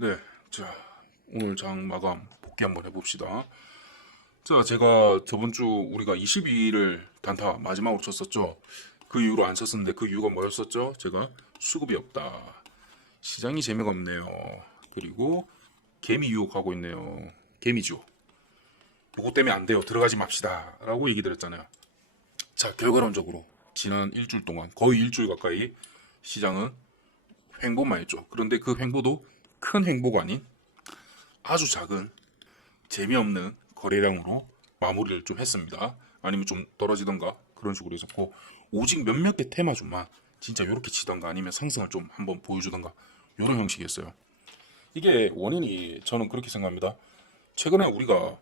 네, 자 오늘 장 마감 복귀 한번 해봅시다. 자, 제가 저번 주 우리가 22일을 단타 마지막으로 쳤었죠. 그 이후로 안 쳤었는데 그 이유가 뭐였었죠? 제가 수급이 없다. 시장이 재미가 없네요. 그리고 개미 유혹하고 있네요. 개미죠. 요거 때문에 안 돼요. 들어가지 맙시다. 라고 얘기 드렸잖아요. 자, 결과론적으로 지난 일주일 동안 거의 일주일 가까이 시장은 횡보만 했죠. 그런데 그 횡보도 큰 횡보가 아닌 아주 작은 재미없는 거래량으로 마무리를 좀 했습니다. 아니면 좀 떨어지던가 그런 식으로 했었고, 오직 몇몇 개 테마주만 진짜 이렇게 치던가 아니면 상승을 좀 한번 보여주던가 이런 형식이었어요. 이게 원인이 저는 그렇게 생각합니다. 최근에 우리가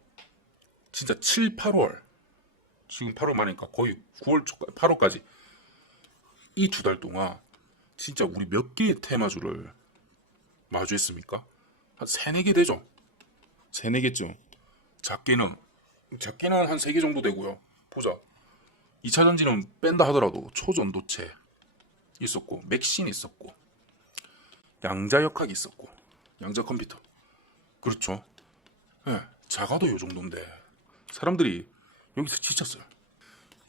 진짜 7, 8월, 지금 8월 말이니까 거의 9월 초 8월까지 이 두 달 동안 진짜 우리 몇 개의 테마주를 마주했습니까? 한 3, 4개 되죠? 3, 4개쯤. 작게는 한 3개 정도 되고요. 보자. 2차전지는 뺀다 하더라도 초전도체 있었고, 맥신 있었고, 양자역학이 있었고, 양자컴퓨터. 그렇죠. 예, 작아도 요 정도인데 사람들이 여기서 지쳤어요.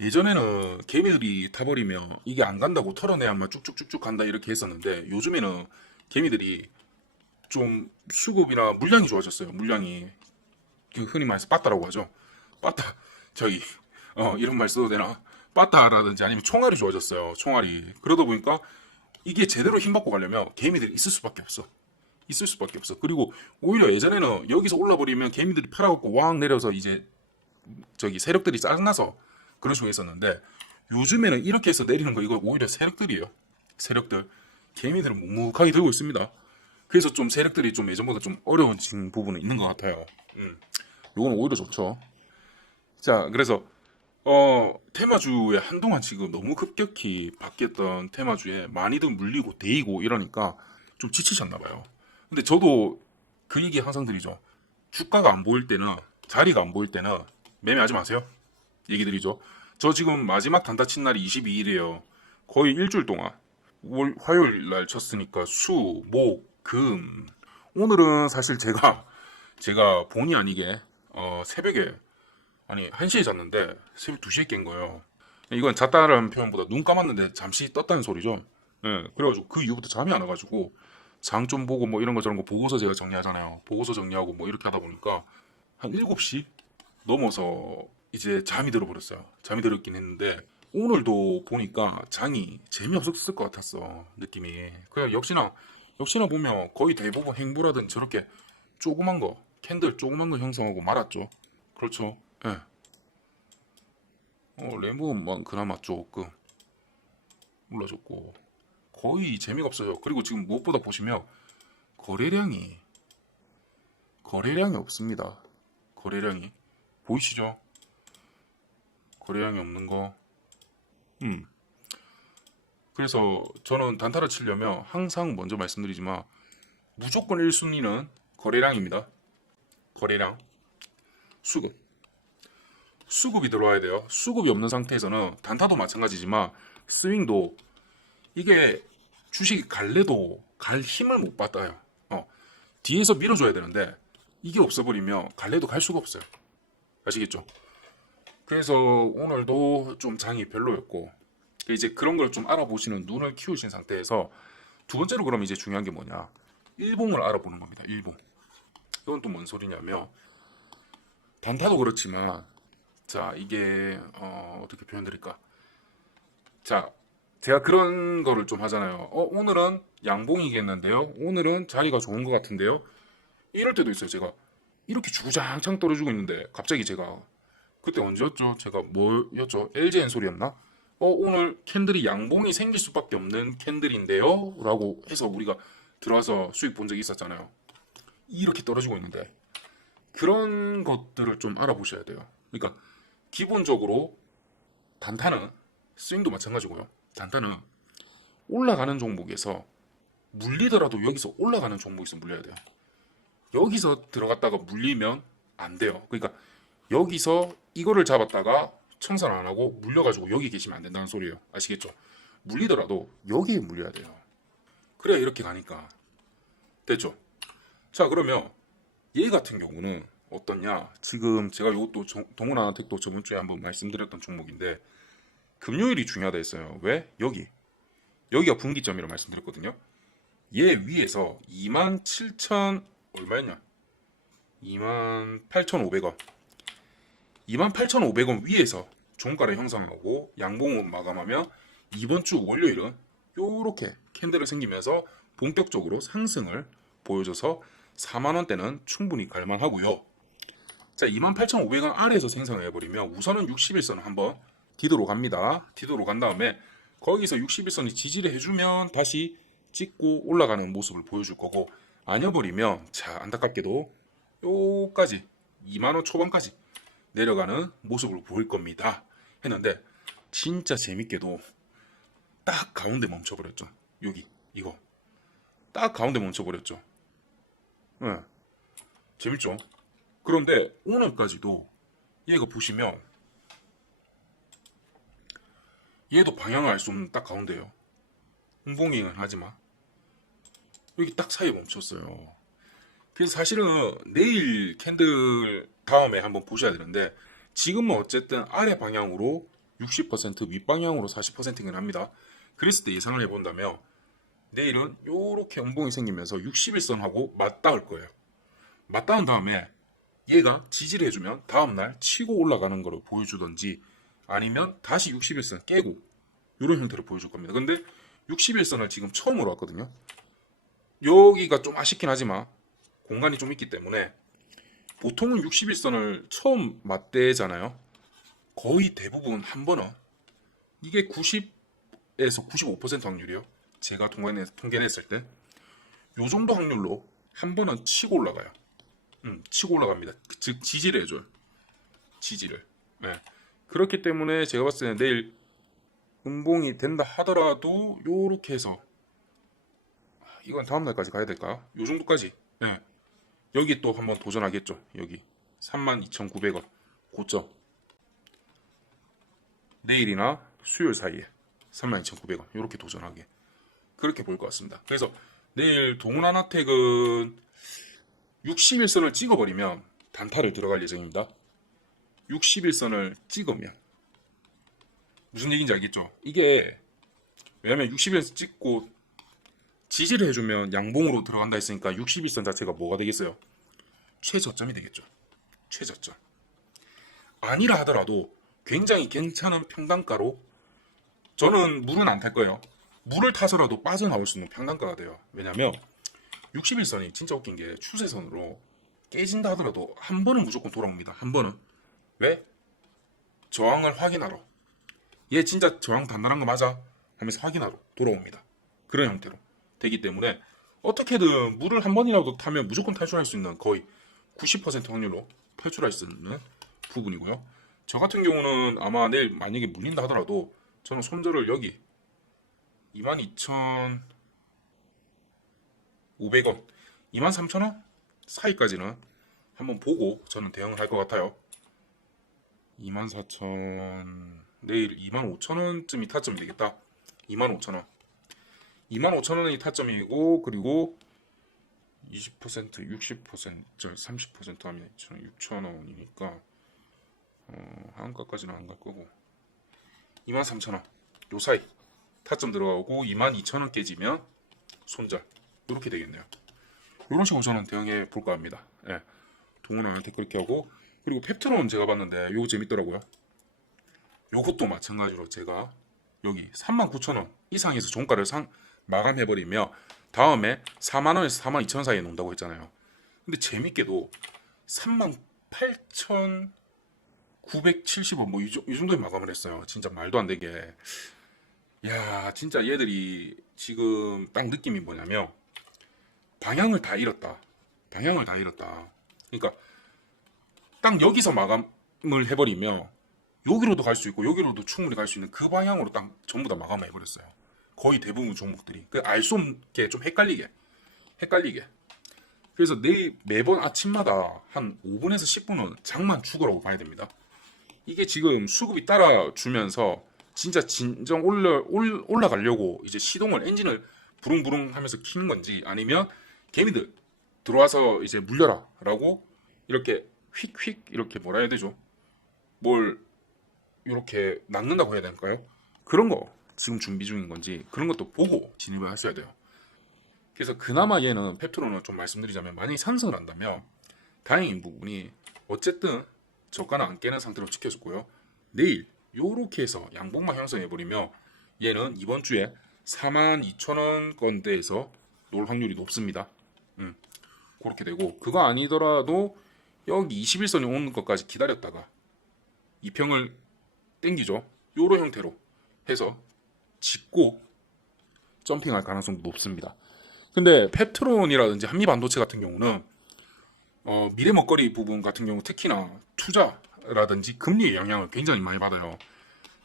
예전에는 개미들이 타버리면 이게 안 간다고 털어내야만 쭉쭉쭉쭉 간다 이렇게 했었는데, 요즘에는 개미들이 좀 수급이나 물량이 좋아졌어요. 물량이 그 흔히 말해서 빠따라고 하죠. 빠따 저기 이런 말 써도 되나? 빠따라든지 아니면 총알이 좋아졌어요. 총알이. 그러다 보니까 이게 제대로 힘받고 가려면 개미들이 있을 수밖에 없어. 있을 수밖에 없어. 그리고 오히려 예전에는 여기서 올라버리면 개미들이 팔아갖고 왕 내려서 이제 저기 세력들이 짜증나서 그런 식으로 했었는데, 요즘에는 이렇게 해서 내리는 거 이거 오히려 세력들이에요. 세력들. 개미들은 묵묵하게 들고 있습니다. 그래서 좀 세력들이 좀 예전보다 좀 어려워진 부분은 있는 것 같아요. 요건 오히려 좋죠. 자, 그래서 테마주에 한동안 지금 너무 급격히 바뀌었던 테마주에 많이들 물리고 데이고 이러니까 좀 지치셨나 봐요. 근데 저도 그 얘기 항상 드리죠. 주가가 안 보일 때는, 자리가 안 보일 때는 매매하지 마세요. 얘기 드리죠. 저 지금 마지막 단타 친 날이 22일이에요. 거의 일주일 동안 화요일 날 쳤으니까 수, 목, 금. 오늘은 사실 제가 본의 아니게 새벽에, 아니 1시에 잤는데 새벽 2시에 깬 거예요. 이건 잤다라는 표현보다 눈 감았는데 잠시 떴다는 소리죠. 예, 그래가지고 그 이후부터 잠이 안 와가지고 장 좀 보고 뭐 이런 거 저런 거 보고서 제가 정리하잖아요. 보고서 정리하고 뭐 이렇게 하다 보니까 한 7시 넘어서 이제 잠이 들어버렸어요. 잠이 들었긴 했는데 오늘도 보니까 장이 재미없었을 것 같았어. 느낌이. 그냥 역시나 보면 거의 대부분 행보라든 저렇게 조그만 거, 캔들 조그만 거 형성하고 말았죠. 그렇죠. 예. 레몬만 그나마 조금 올라줬고 거의 재미가 없어요. 그리고 지금 무엇보다 보시면 거래량이 없습니다. 거래량이 보이시죠? 거래량이 없는 거. 그래서 저는 단타를 치려면 항상 먼저 말씀드리지만 무조건 1순위는 거래량입니다. 거래량. 수급. 수급이 들어와야 돼요. 수급이 없는 상태에서는 단타도 마찬가지지만 스윙도, 이게 주식이 갈래도 갈 힘을 못 받아요. 뒤에서 밀어줘야 되는데 이게 없어버리면 갈래도 갈 수가 없어요. 아시겠죠? 그래서 오늘도 좀 장이 별로였고, 이제 그런 걸 좀 알아보시는 눈을 키우신 상태에서 두 번째로 그럼 이제 중요한 게 뭐냐? 일봉을 알아보는 겁니다. 일봉. 이건 또 뭔 소리냐면, 단타도 그렇지만 자, 이게 어떻게 표현드릴까? 자, 제가 그런 거를 좀 하잖아요. 오늘은 양봉이겠는데요. 오늘은 자리가 좋은 것 같은데요. 이럴 때도 있어요. 제가 이렇게 주구장창 떨어지고 있는데 갑자기 제가, 그때 언제였죠? 제가 뭐였죠? LG 엔솔이었나? 오늘 캔들이 양봉이 생길 수밖에 없는 캔들인데요? 라고 해서 우리가 들어와서 수익 본 적이 있었잖아요. 이렇게 떨어지고 있는데 그런 것들을 좀 알아보셔야 돼요. 그러니까 기본적으로 단타는, 스윙도 마찬가지고요. 단타는 올라가는 종목에서 물리더라도 여기서 올라가는 종목에서 물려야 돼요. 여기서 들어갔다가 물리면 안 돼요. 그러니까 여기서 이거를 잡았다가 청산 안 하고 물려가지고 여기 계시면 안 된다는 소리예요. 아시겠죠? 물리더라도 여기에 물려야 돼요. 그래야 이렇게 가니까. 됐죠? 자, 그러면 얘 같은 경우는 어떻냐? 지금 제가 이것도 동원아나텍도 저번 주에 한번 말씀드렸던 종목인데 금요일이 중요하다 했어요. 왜? 여기가 분기점이라고 말씀드렸거든요. 얘 위에서 27,000 얼마였냐? 28,500원. 28,500원 위에서 종가를 형성하고 양봉을 마감하면 이번 주 월요일은 요렇게 캔들을 생기면서 본격적으로 상승을 보여줘서 4만원대는 충분히 갈만하고요. 자, 28,500원 아래에서 생성을 해버리면 우선은 61선을 한번 디도로 갑니다. 디도로 간 다음에 거기서 61선이 지지를 해주면 다시 찍고 올라가는 모습을 보여줄 거고, 아니어버리면 자, 안타깝게도 요까지 2만원 초반까지 내려가는 모습을 보일 겁니다 했는데, 진짜 재밌게도 딱 가운데 멈춰버렸죠. 여기 이거 딱 가운데 멈춰버렸죠. 네. 재밌죠. 그런데 오늘까지도 얘가 보시면 얘도 방향을 알 수 없는 딱 가운데요. 홍봉이는 하지만 여기 딱 사이에 멈췄어요. 그래서 사실은 내일 캔들 다음에 한번 보셔야 되는데, 지금은 어쨌든 아래 방향으로 60% 윗방향으로 40%긴 합니다. 그랬을 때 예상을 해본다면 내일은 요렇게 음봉이 생기면서 61선하고 맞닿을 거예요. 맞닿은 다음에 얘가 지지를 해주면 다음날 치고 올라가는 거를 보여주던지, 아니면 다시 61선 깨고 이런 형태를 보여줄 겁니다. 근데 61선을 지금 처음으로 왔거든요. 여기가 좀 아쉽긴 하지만 공간이 좀 있기 때문에 보통은 61선을 처음 맞대잖아요. 거의 대부분 한 번은 이게 90에서 95% 확률이요. 제가 통계냈을 때 요 정도 확률로 한 번은 치고 올라가요. 치고 올라갑니다. 즉 지지를 해줘요. 지지를. 네. 그렇기 때문에 제가 봤을 때는 내일 음봉이 된다 하더라도 요렇게 해서, 이건 다음날까지 가야 될까요? 요 정도까지. 네. 여기 또 한번 도전하겠죠. 여기 32,900원 고점. 내일이나 수요일 사이에 32,900원 이렇게 도전하게, 그렇게 보일 것 같습니다. 그래서 내일 동원하나텍은 61선을 찍어버리면 단타를 들어갈 예정입니다. 61선을 찍으면 무슨 얘기인지 알겠죠? 이게 왜냐면 61선 찍고 지지를 해주면 양봉으로 들어간다 했으니까 61선 자체가 뭐가 되겠어요? 최저점이 되겠죠. 최저점. 아니라 하더라도 굉장히 괜찮은 평단가로, 저는 물은 안 탈 거예요. 물을 타서라도 빠져나올 수 있는 평단가가 돼요. 왜냐면 61선이 진짜 웃긴 게 추세선으로 깨진다 하더라도 한 번은 무조건 돌아옵니다. 한 번은. 왜? 저항을 확인하러. 얘 진짜 저항 단단한 거 맞아? 하면서 확인하러 돌아옵니다. 그런 형태로 되기 때문에 어떻게든 물을 한 번이라도 타면 무조건 탈출할 수 있는, 거의 90% 확률로 탈출할 수 있는 부분이고요. 저 같은 경우는 아마 내일 만약에 물린다 하더라도 저는 손절을 여기 22,500원, 23,000원 사이까지는 한번 보고 저는 대응을 할 것 같아요. 24,000, 내일 25,000원쯤이 타점이 되겠다. 25,000원. 25,000원이 타점이고, 그리고 20%, 60%, 30% 하면 6,000원이니까 한가까지는 안 갈 거고 23,000원 요 사이 타점 들어가고 22,000원 깨지면 손절, 이렇게 되겠네요. 이런 식으로 저는 대응해 볼까 합니다. 예. 동훈아한테 그렇게 하고, 그리고 펩트론 제가 봤는데 요거 재밌더라고요. 요것도 마찬가지로 제가 여기 39,000원 이상에서 종가를 마감해버리며 다음에 4만원에서 42,000원 사이에 논다고 했잖아요. 근데 재밌게도 38,970원 뭐 이 정도에 마감을 했어요. 진짜 말도 안 되게. 야, 진짜 얘들이 지금 딱 느낌이 뭐냐면 방향을 다 잃었다. 방향을 다 잃었다. 그러니까 딱 여기서 마감을 해버리면 여기로도 갈 수 있고 여기로도 충분히 갈 수 있는 그 방향으로 딱 전부 다 마감을 해버렸어요. 거의 대부분 종목들이. 알 수 없게 좀 헷갈리게. 그래서 매번 아침마다 한 5분에서 10분은 장만 죽으라고 봐야 됩니다. 이게 지금 수급이 따라주면서 진짜 진정 올라가려고 이제 시동을, 엔진을 부릉부릉 하면서 키는 건지, 아니면 개미들 들어와서 이제 물려라 라고 이렇게 휙휙 이렇게 뭐라 해야 되죠? 뭘 이렇게 낚는다고 해야 될까요? 그런 거 지금 준비 중인 건지 그런 것도 보고 진입을 하셔야 돼요. 그래서 그나마 얘는 펩트론은 좀 말씀드리자면 만약에 상승을 한다면 다행인 부분이 어쨌든 저가는 안 깨는 상태로 지켜졌고요. 내일 요렇게 해서 양봉만 형성해버리면 얘는 이번 주에 42,000원권대에서 놀 확률이 높습니다. 그렇게 되고 그거 아니더라도 여기 21선이 오는 것까지 기다렸다가 이평을 땡기죠. 요런 형태로 해서 짚고 점핑할 가능성도 높습니다. 근데 펩트론이라든지 한미반도체 같은 경우는 미래 먹거리 부분 같은 경우 특히나 투자라든지 금리의 영향을 굉장히 많이 받아요.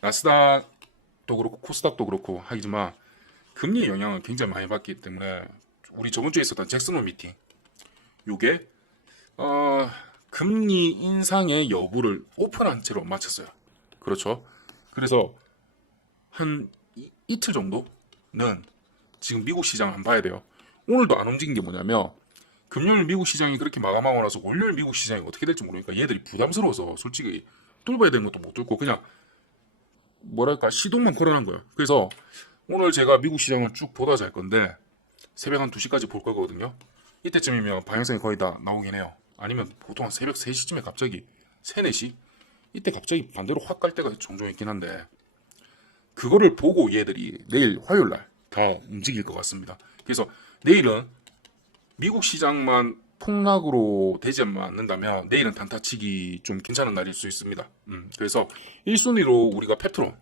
나스닥도 그렇고 코스닥도 그렇고 하지만 금리의 영향을 굉장히 많이 받기 때문에 우리 저번 주에 있었던 잭슨홀 미팅 요게 금리 인상의 여부를 오픈한 채로 마쳤어요. 그렇죠. 그래서 한 이틀 정도는 지금 미국 시장을 한번 봐야 돼요. 오늘도 안 움직인 게 뭐냐면 금요일 미국 시장이 그렇게 마감하고 나서 월요일 미국 시장이 어떻게 될지 모르니까 얘들이 부담스러워서 솔직히 뚫어야 되는 것도 못 뚫고 그냥 뭐랄까 시동만 걸어놓은 거예요. 그래서 오늘 제가 미국 시장을 쭉 보다 잘 건데 새벽 한 2시까지 볼 거거든요. 이때쯤이면 방향성이 거의 다 나오긴 해요. 아니면 보통 한 새벽 3시쯤에 갑자기 3, 4시? 이때 갑자기 반대로 확 갈 때가 종종 있긴 한데 그거를 보고 얘들이 내일 화요일날 다 움직일 것 같습니다. 그래서 내일은 미국 시장만 폭락으로 되지 않는다면 내일은 단타치기 좀 괜찮은 날일 수 있습니다. 그래서 1순위로 우리가 펩트론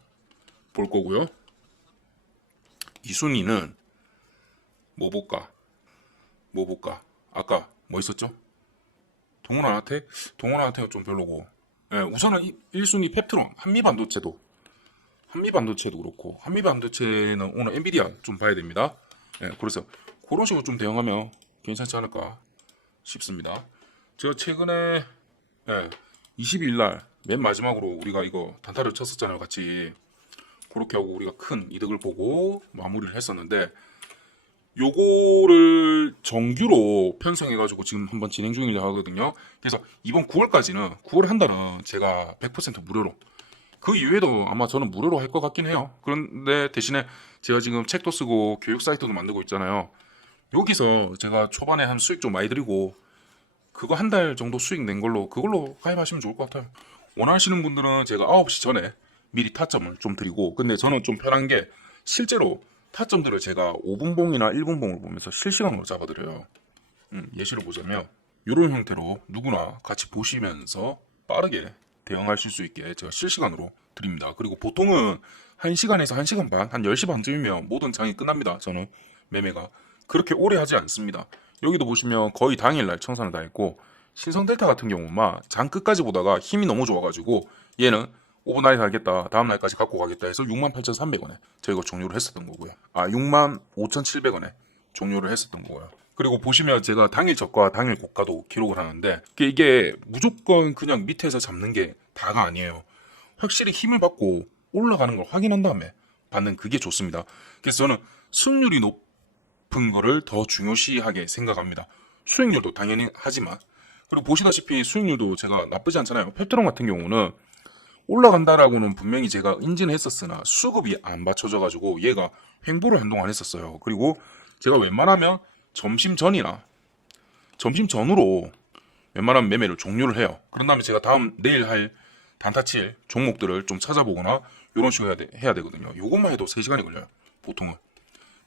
볼 거고요. 2순위는 뭐 볼까? 아까 뭐 있었죠? 동원한테가 좀 별로고 우선은 1순위 펩트론 한미반도체도 그렇고 한미반도체는 오늘 엔비디아 좀 봐야 됩니다. 그래서 그런 식으로 좀 대응하면 괜찮지 않을까 싶습니다. 제가 최근에 22일 날 맨 마지막으로 우리가 이거 단타를 쳤었잖아요. 같이 그렇게 하고 우리가 큰 이득을 보고 마무리를 했었는데 요거를 정규로 편성해가지고 지금 한번 진행 중이려 하거든요. 그래서 이번 9월 한 달은 제가 100% 무료로 그 이외에도 아마 저는 무료로 할 것 같긴 해요. 그런데 대신에 제가 지금 책도 쓰고 교육 사이트도 만들고 있잖아요. 여기서 제가 초반에 한 수익 좀 많이 드리고 그거 한 달 정도 수익 낸 걸로 그걸로 가입하시면 좋을 것 같아요. 원하시는 분들은 제가 9시 전에 미리 타점을 좀 드리고 근데 저는 좀 편한 게 실제로 타점들을 제가 5분봉이나 1분봉을 보면서 실시간으로 잡아드려요. 예시를 보자면 이런 형태로 누구나 같이 보시면서 빠르게 대응하실 수 있게 제가 실시간으로 드립니다. 그리고 보통은 1시간에서 1시간 반, 한 10시 반쯤이면 모든 장이 끝납니다. 저는 매매가. 그렇게 오래 하지 않습니다. 여기도 보시면 거의 당일날 청산을 다 했고 신성델타 같은 경우만 장 끝까지 보다가 힘이 너무 좋아가지고 얘는 5분 안에 살겠다. 다음날까지 갖고 가겠다 해서 68,300원에 저희가 종료를 했었던 거고요. 65,700원에 종료를 했었던 거고요. 그리고 보시면 제가 당일 저가 당일 고가도 기록을 하는데 이게 무조건 그냥 밑에서 잡는 게 다가 아니에요. 확실히 힘을 받고 올라가는 걸 확인한 다음에 받는 그게 좋습니다. 그래서 저는 수익률이 높은 거를 더 중요시하게 생각합니다. 수익률도 당연히 하지만 그리고 보시다시피 수익률도 제가 나쁘지 않잖아요. 펩트론 같은 경우는 올라간다라고는 분명히 제가 인지는 했었으나 수급이 안 받쳐져가지고 얘가 횡보를 한동안 했었어요. 그리고 제가 웬만하면 점심 전으로 웬만하면 매매를 종료를 해요. 그런 다음에 제가 내일 할 단타칠 종목들을 좀 찾아보거나 이런 식으로 해야 되거든요. 요것만 해도 3시간이 걸려요. 보통은.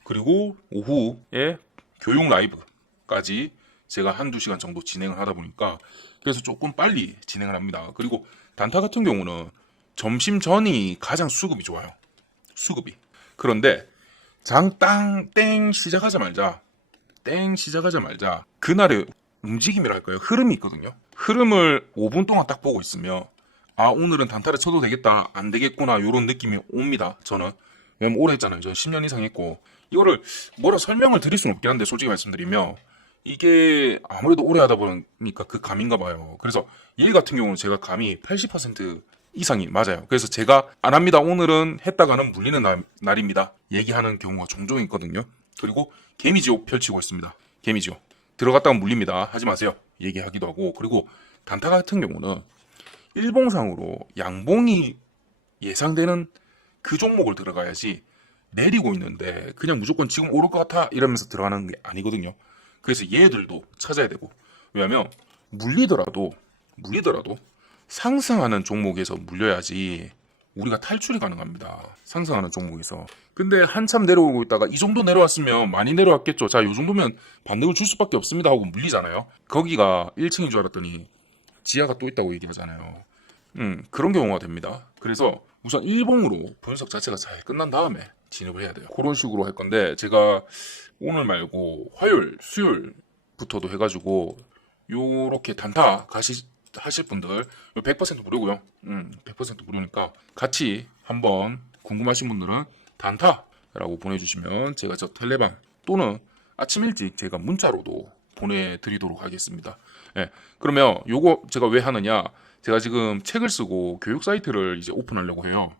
그리고 오후에 교육 라이브까지 제가 한두 시간 정도 진행을 하다 보니까 그래서 조금 빨리 진행을 합니다. 그리고 단타 같은 경우는 점심 전이 가장 수급이 좋아요. 수급이. 그런데 땡 시작하자마자 그날의 움직임이랄까요? 흐름이 있거든요. 흐름을 5분 동안 딱 보고 있으면 오늘은 단타를 쳐도 되겠다 안 되겠구나 이런 느낌이 옵니다. 저는. 왜냐면 오래 했잖아요. 저는 10년 이상 했고 이거를 뭐라 설명을 드릴 수는 없긴 한데 솔직히 말씀드리면 이게 아무래도 오래 하다 보니까 그 감인가 봐요. 그래서 얘 같은 경우는 제가 감이 80% 이상이 맞아요. 그래서 제가 안 합니다. 오늘은 했다가는 물리는 날입니다. 얘기하는 경우가 종종 있거든요. 그리고 개미지옥 펼치고 있습니다. 개미지옥. 들어갔다가 물립니다. 하지 마세요. 얘기하기도 하고. 그리고 단타 같은 경우는 일봉상으로 양봉이 예상되는 그 종목을 들어가야지, 내리고 있는데 그냥 무조건 지금 오를 것 같아 이러면서 들어가는 게 아니거든요. 그래서 얘들도 찾아야 되고, 왜냐면 물리더라도 상승하는 종목에서 물려야지 우리가 탈출이 가능합니다. 상승하는 종목에서. 근데 한참 내려오고 있다가 이 정도 내려왔으면 많이 내려왔겠죠. 자, 이 정도면 반등을 줄 수밖에 없습니다 하고 물리잖아요. 거기가 1층인 줄 알았더니 지하가 또 있다고 얘기하잖아요. 그런 경우가 됩니다. 그래서 우선 일봉으로 분석 자체가 잘 끝난 다음에 진입을 해야 돼요. 그런 식으로 할 건데, 제가 오늘 말고 화요일, 수요일부터도 해가지고 요렇게 단타 하실 분들 100% 무료고요. 100% 무료니까 같이 한번 궁금하신 분들은 단타라고 보내주시면 제가 저 텔레방 또는 아침 일찍 제가 문자로도 보내드리도록 하겠습니다. 예, 그러면 요거 제가 왜 하느냐? 제가 지금 책을 쓰고 교육 사이트를 이제 오픈하려고 해요.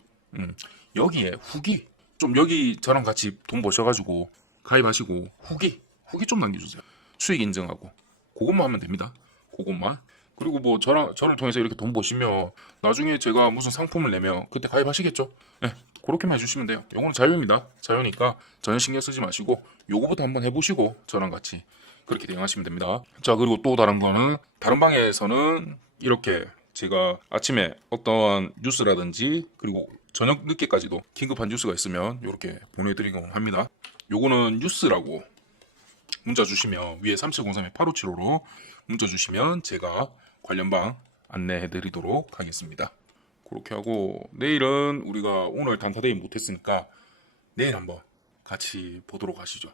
여기에 후기 좀, 여기 저랑 같이 돈 버셔가지고 가입하시고 후기 좀 남겨주세요. 수익 인증하고 그것만 하면 됩니다. 그것만. 그리고 뭐 저를 통해서 이렇게 돈 버시면 나중에 제가 무슨 상품을 내면 그때 가입하시겠죠? 네, 그렇게만 해주시면 돼요. 요거는 자유입니다. 자유니까 전혀 신경 쓰지 마시고 요거부터 한번 해보시고 저랑 같이 그렇게 대응하시면 됩니다. 자, 그리고 또 다른 거는, 다른 방에서는 이렇게 제가 아침에 어떤 뉴스라든지 그리고 저녁 늦게까지도 긴급한 뉴스가 있으면 이렇게 보내드리곤 합니다. 요거는 뉴스라고 문자 주시면 위에 3703-8575로 문자 주시면 제가 관련 방 안내해 드리도록 하겠습니다. 그렇게 하고, 내일은 우리가 오늘 단타데이 못했으니까 내일 한번 같이 보도록 하시죠.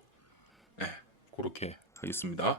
네, 그렇게 하겠습니다.